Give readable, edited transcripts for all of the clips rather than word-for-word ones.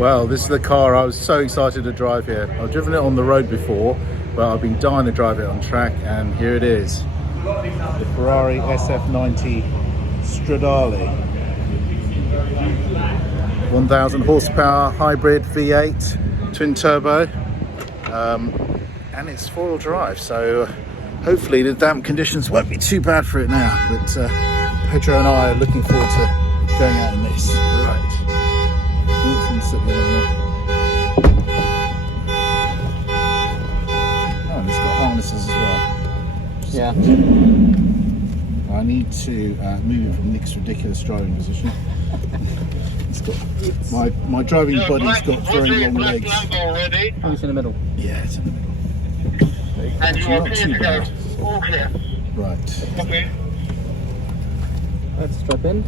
Well, this is the car I was so excited to drive here. I've driven it on the road before, but I've been dying to drive it on track, and here it is. The Ferrari SF90 Stradale. 1000 horsepower hybrid V8 twin turbo, and it's four-wheel drive, so hopefully the damp conditions won't be too bad for it now. But Pedro and I are looking forward to going out in this. Right. Sit there. Oh, and it's got harnesses as well. Yeah. I need to move it from Nick's ridiculous driving position. It's got my driving body's got very long legs. Oh, it's in the middle. Yeah, it's in the middle. And you are Not clear too to go. bad. All clear. Right. Okay. Let's strap in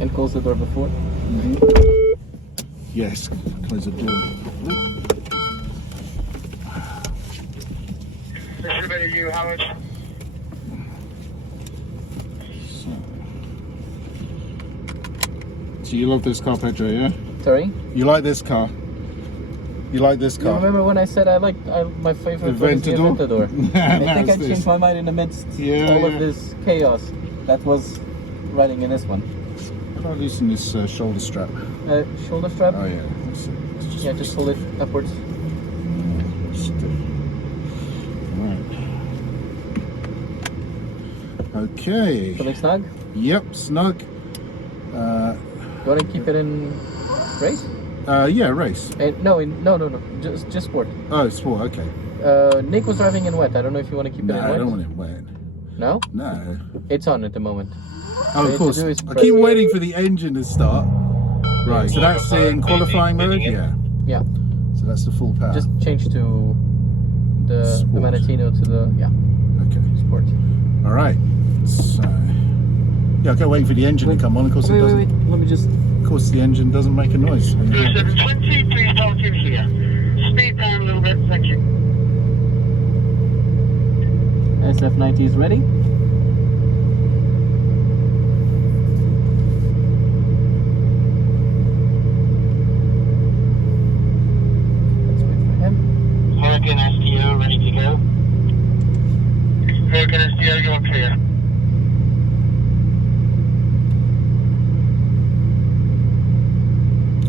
and close the door before. Yes, close the door. This is ready to you, Howard. So you love this car, Pedro, yeah? Sorry? You like this car? You like this You car? remember when I said my favorite one is the Aventador? I think I changed my mind in the midst all of this chaos that was running in this one. Try loosen this shoulder strap. Shoulder strap? Oh yeah. Yeah, just pull it upwards. Right. Okay. Feeling snug? Yep, snug. You want to keep it in race? Yeah, race. No, just sport. Oh, sport. Okay. Nick was driving in wet. I don't know if you want to keep it in wet. I don't want it wet. No? No. It's on at the moment. Oh, of course. I keep waiting for the engine to start. Right, so that's in qualifying mode? Yeah. Yeah. So that's the full power. Just change to the Manatino to the, Okay. sport. All right. So, yeah, okay, waiting for the engine to come on. Of course, it doesn't. Wait. Let me just. Of course, the engine doesn't make a noise. 720, please start in here. Speed down a little bit, thank you. SF90 is ready. Let's wait for him. American STO, ready to go. American STO, you're clear.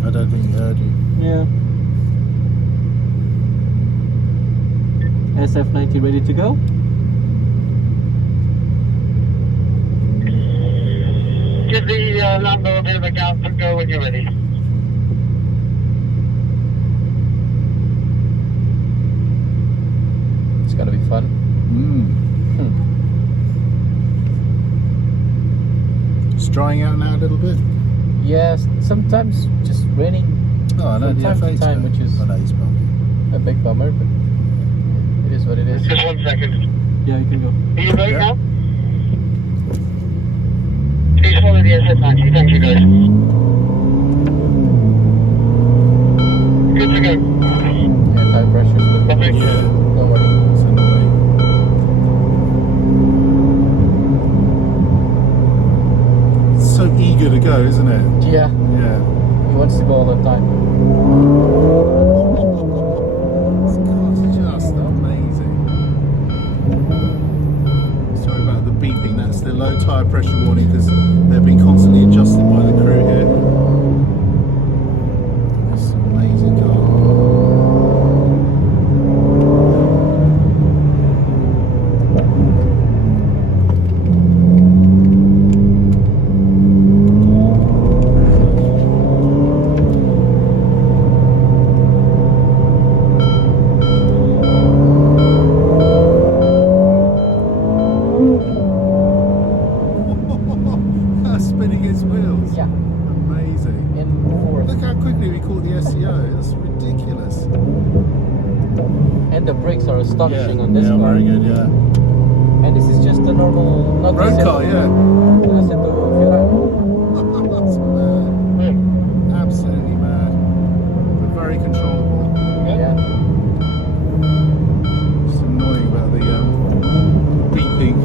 I don't think he heard you. Yeah. SF90 ready to go. Give the Lambo a bit of a gap and go when you're ready. It's gonna be fun. It's drying out now a little bit. Yes, sometimes just raining Oh, I know from the time to F8's time, there. which is I know he's bumpy. a big bummer, but it is what it is. Just 1 second. Yeah, you can go. Are you ready Yeah. now? Please follow the SF90, thank you guys. Good to go. Yeah, tire pressures, but Perfect. Yeah. don't worry. It's in the way. It's so eager to go, isn't it? Yeah, Yeah. he wants to go all the time. This car's just amazing. Sorry about the beeping, that's the low tyre pressure warning because they've been constantly adjusted by the crew here. It's an amazing car. Spinning its wheels. Yeah, Amazing. in fourth. Look how quickly we caught the SEO. That's ridiculous. And the brakes are astonishing on this yeah, car. very good, yeah. And this is just a normal, not Road car, yeah. That's mad. Absolutely mad. But very controllable. Yeah. It's annoying about the beeping.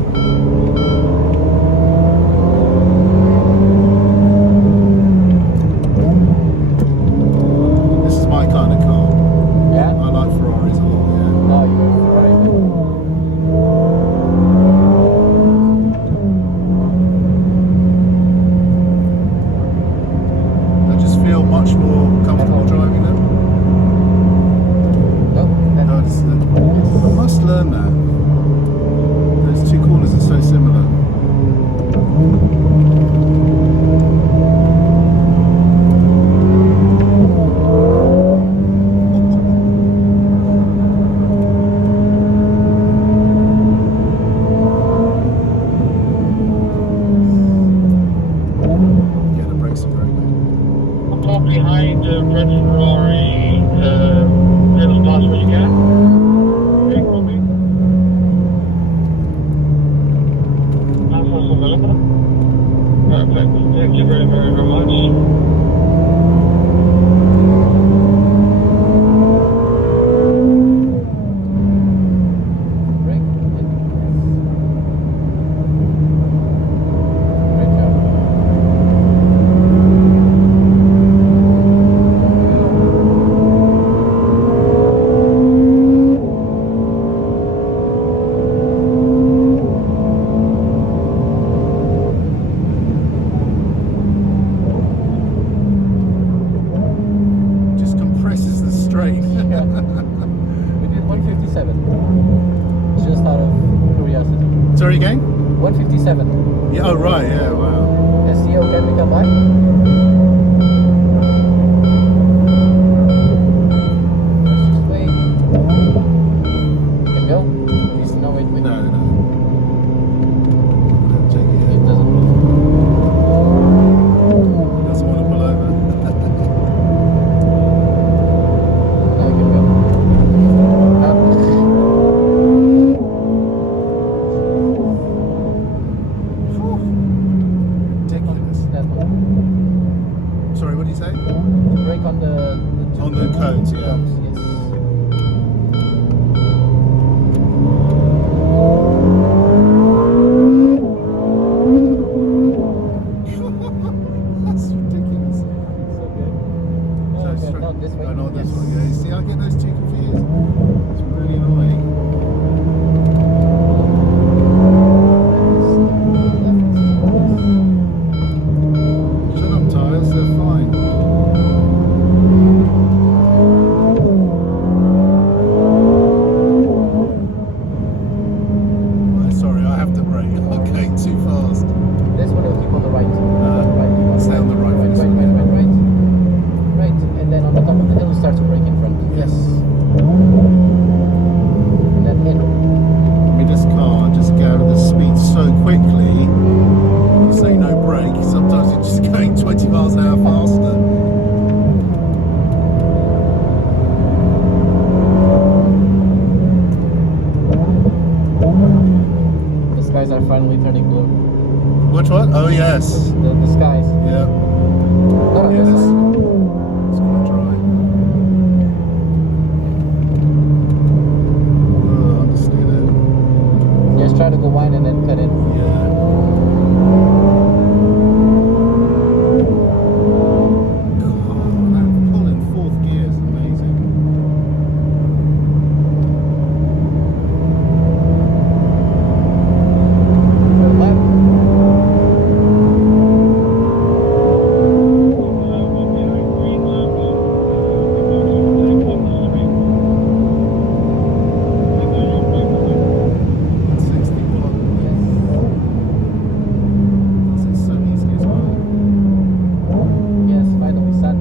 more comfortable driving them? No, I must learn that. Those two corners are so similar. Yeah, the brakes are very good. I'm up behind Red Ferrari. Get as fast as you can. Brake for me. That's also available. Perfect. Thank you very, very, very much. Just compresses the straight. We did 157. Just out of curiosity. Sorry again? 157. Yeah, oh right, yeah, wow. SEO, can we come by? Let's just wait. You can go. Please no wait with No. Take it It in. doesn't move. Doesn't want to pull over. Now you can go. Ridiculous. That one. Sorry, what did you say? To brake on the On the cones, yeah. jumps, yes. That's ridiculous. So straight. Not this way. Oh, not this Yes. one. Yeah, you see, I get those two confused. It's really annoying. Shut up, tyres. They're fine. Right, sorry, I have to brake. I'm going too fast. This one will keep on the right. Right. Stay on the right. Right. Right. And then on the top of the hill, start to brake in front. Yes. And then in. I mean, this car just get out of the speed so quickly. You say no brake, sometimes you're just going 20 miles an hour faster. The skies are finally turning blue. Which one? Oh, yes. The skies. Yeah. Not on Yeah, this this- side. It's quite dry. Oh, understand it. Just try to go wide and then cut in. Yeah. God, that pull in fourth gear is amazing. Left. Yes, finally, son.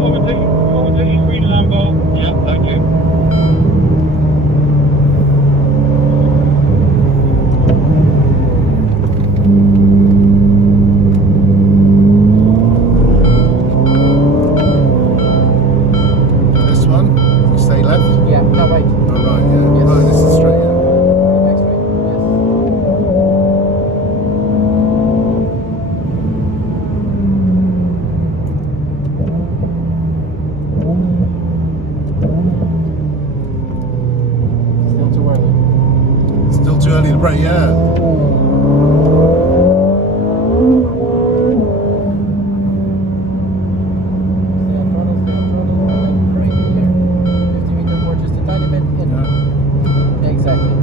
Overtaking green Lambo. Yeah, thank you. This one, stay left. Yeah, no, right. Oh, right, yeah. Yes. Oh, this is straight. Next right. Yes. Still too early. Still too early to brake, yeah. Stay on throttle, and then brake here. 50 meter more, just a tiny bit. In. Yeah. Exactly.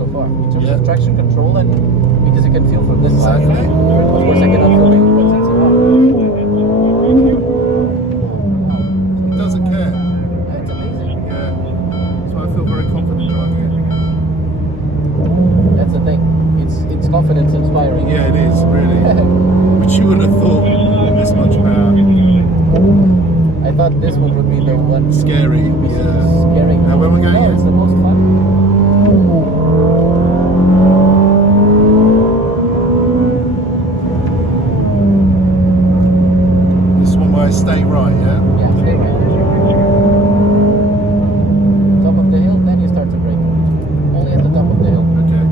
so far. In terms Yeah. of traction control, and because you can feel from this side. Exactly. Of course, I cannot feel the what's It doesn't care. It's amazing. Yeah. So I feel very confident driving it. That's the thing. It's confidence inspiring. Yeah, it is, really. Which you would have thought with this much power. I thought this one would be the one Scary. to be Yeah. scary. Now where we're going No, here? it's the most fun. This one where I stay right, yeah? Yeah, stay right. Top of the hill, then you start to brake. Only at the top of the hill. Okay.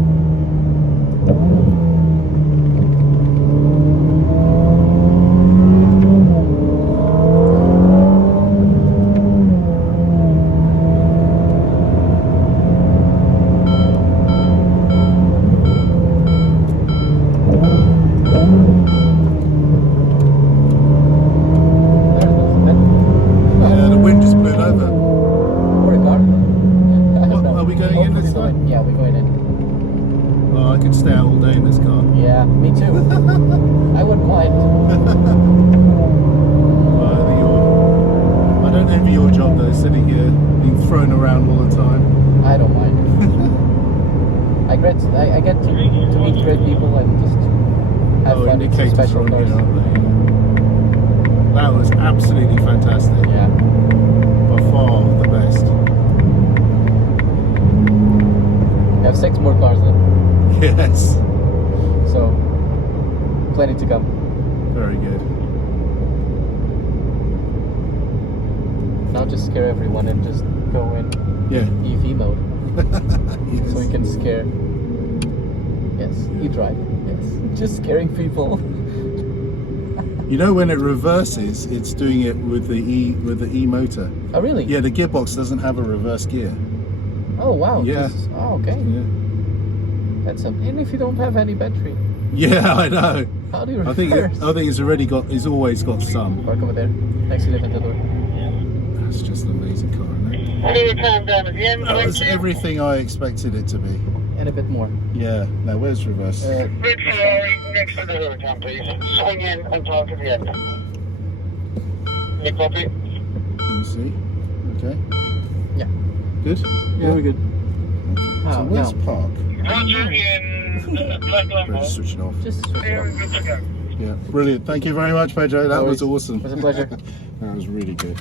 There it goes. Then, Yeah, the wind just blew it over. or a car. I don't know. Are we going in this Hopefully time? Yeah, we're going in. Oh, I could stay out all day in this car. Yeah, me too. I wouldn't mind. Well, I don't envy your job though, sitting here being thrown around all the time. I don't mind. I get to meet great people and just have fun. It's a indicators special are on cars. here, aren't they? That was absolutely fantastic. Yeah. By far the best. We have 6 more cars then, Yes. so plenty to come. Very good. Now just scare everyone and just go in Yeah. EV mode, Yes. so we can scare. Yes, e-drive. Yes, just scaring people. You know when it reverses, it's doing it with the E motor. Oh really? Yeah, the gearbox doesn't have a reverse gear. Oh wow. Yeah. Oh okay. Yeah. That's and if you don't have any battery, Yeah, I know. how do you I think reverse? it's always got some. Park over there, next to the Aventador. That's just an amazing car, isn't it? We'll calm down at the end. That was everything I expected it to be. And a bit more. Yeah. Now where's reverse? Red Ferrari next to the hurricane, please. Swing in and talk at the end. You copy? Can you see? Okay. Yeah. Good. Yeah, we're good. So Oh, where's no. park? Roger in Black Better Lambo. switch it off. Just switch it Very off. good to go. Yeah. Brilliant. Thank you very much, Pedro. That was No worries. awesome. It was a pleasure. That was really good.